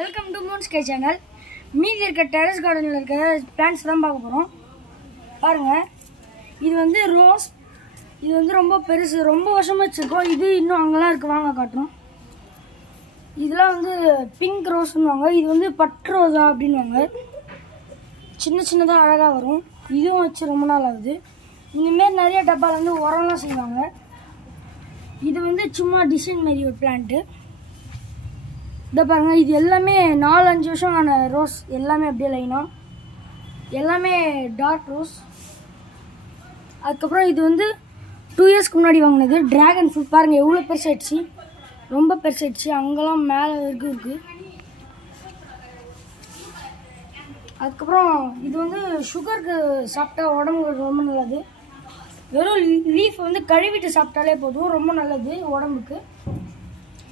Welcome to Moon sky channel. மீதி இருக்க terrace கார்டனில் இருக்க பிளான்ட்ஸ் தான் பார்க்க போகிறோம். பாருங்கள், இது வந்து ரோஸ். இது வந்து ரொம்ப பெருசு, ரொம்ப வருஷமாக வச்சுருக்கோம். இது இன்னும் அங்கெல்லாம் இருக்குது, வாங்க காட்டுறோம். இதெல்லாம் வந்து பிங்க் ரோஸ்ன்னுவாங்க. இது வந்து பட் ரோஸா அப்படின்வாங்க. சின்ன சின்னதாக அழகாக வரும். இதுவும் வச்சு ரொம்ப நாள் ஆகுது. இந்தமாரி நிறைய டப்பாவில் வந்து உரம்லாம் செய்வாங்க. இது வந்து சும்மா டிசைன் மாரி ஒரு பிளான்ட்டு. இதை பாருங்கள், இது எல்லாமே 4-5 வருஷம் ஆன ரோஸ். எல்லாமே அப்படியே லைனாக, எல்லாமே டார்க் ரோஸ். அதுக்கப்புறம் இது வந்து 2 இயர்ஸ்க்கு முன்னாடி வாங்கினது ட்ராகன் ஃப்ரூட். பாருங்கள் எவ்வளோ பெருசாகிடுச்சு, ரொம்ப பெருசாகிடுச்சு. அங்கெல்லாம் மேலே வரைக்கும் இருக்குது. அதுக்கப்புறம் இது வந்து சுகருக்கு சாப்பிட்டா உடம்புக்கு ரொம்ப நல்லது. வெறும் லீஃப் வந்து கழுவிட்டு சாப்பிட்டாலே போதும், ரொம்ப நல்லது உடம்புக்கு.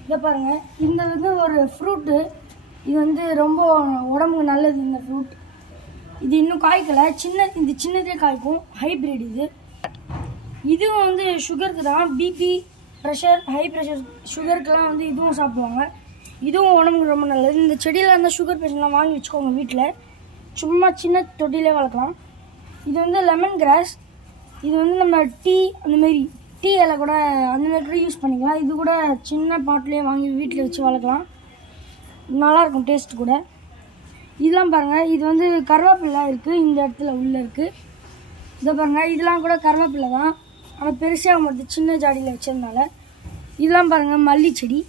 இதை பாருங்கள், இந்த வந்து ஒரு ஃப்ரூட்டு. இது வந்து ரொம்ப உடம்புக்கு நல்லது இந்த ஃப்ரூட். இது இன்னும் காய்க்கலை, இது சின்னதே காய்க்கும். ஹைப்ரிட் இது. இதுவும் வந்து சுகருக்கு தான். பிபி, ப்ரெஷர், ஹை ப்ரெஷர், சுகருக்கெல்லாம் வந்து இதுவும் சாப்பிடுவாங்க. இதுவும் உடம்புக்கு ரொம்ப நல்லது. இந்த செடியில் இருந்தால் சுகர் பேஷண்ட்லாம் வாங்கி வச்சுக்கோங்க வீட்டில். சும்மா சின்ன தொட்டிலே வளர்க்கலாம். இது வந்து லெமன் கிராஸ். இது வந்து நம்ம டீ அந்தமாரி டீ இலை கூட அந்தமாரி கூட யூஸ் பண்ணிக்கலாம். இது கூட சின்ன பாட்டிலே வாங்கி வீட்டில் வச்சு வளர்க்கலாம். நல்லாயிருக்கும் டேஸ்ட் கூட. இதெல்லாம் பாருங்கள், இது வந்து கருவேப்பிலை இருக்குது, இந்த இடத்துல உள்ளே இருக்குது. இதை பாருங்கள், இதெல்லாம் கூட கருவேப்பிலை தான், ஆனால் பெருசாக மாட்டுது சின்ன ஜாடியில் வச்சதுனால. இதெல்லாம் பாருங்கள், மல்லி செடி.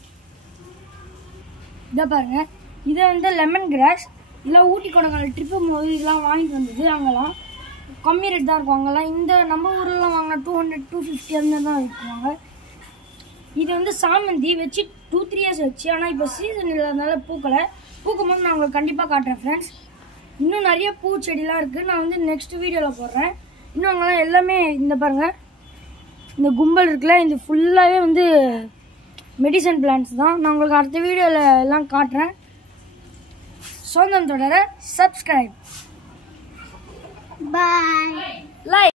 இதை பாருங்கள், இதை வந்து லெமன் கிராஸ். இதெல்லாம் ஊட்டி கொடைக்கானல் ட்ரிப்பு போது இதெல்லாம் வாங்கிட்டு வந்தது. அங்கெல்லாம் கம்மி ரேட் தான் இருக்கும். அங்கெல்லாம் இந்த நம்ம ஊர்லாம் வாங்கினா 200-250 அந்த தான் விற்குவாங்க. இது வந்து சாமந்தி வச்சு 2-3 இயர்ஸ் வச்சு, ஆனால் இப்போ சீசன் இல்லாதனால பூக்களை. பூக்கும் போது நான் உங்களுக்கு கண்டிப்பாக காட்டுறேன் ஃப்ரெண்ட்ஸ். இன்னும் நிறைய பூச்செடிலாம் இருக்குது, நான் வந்து நெக்ஸ்ட் வீடியோவில் போடுறேன். இன்னும் அங்கெல்லாம் எல்லாமே இந்த பாருங்கள், இந்த கும்பல் இருக்குல்ல, இது ஃபுல்லாகவே வந்து மெடிசன் பிளான்ட்ஸ் தான். நான் உங்களுக்கு அடுத்த வீடியோவில் எல்லாம் காட்டுறேன். சொந்தம் தொடர சப்ஸ்கிரைப். Bye. Like.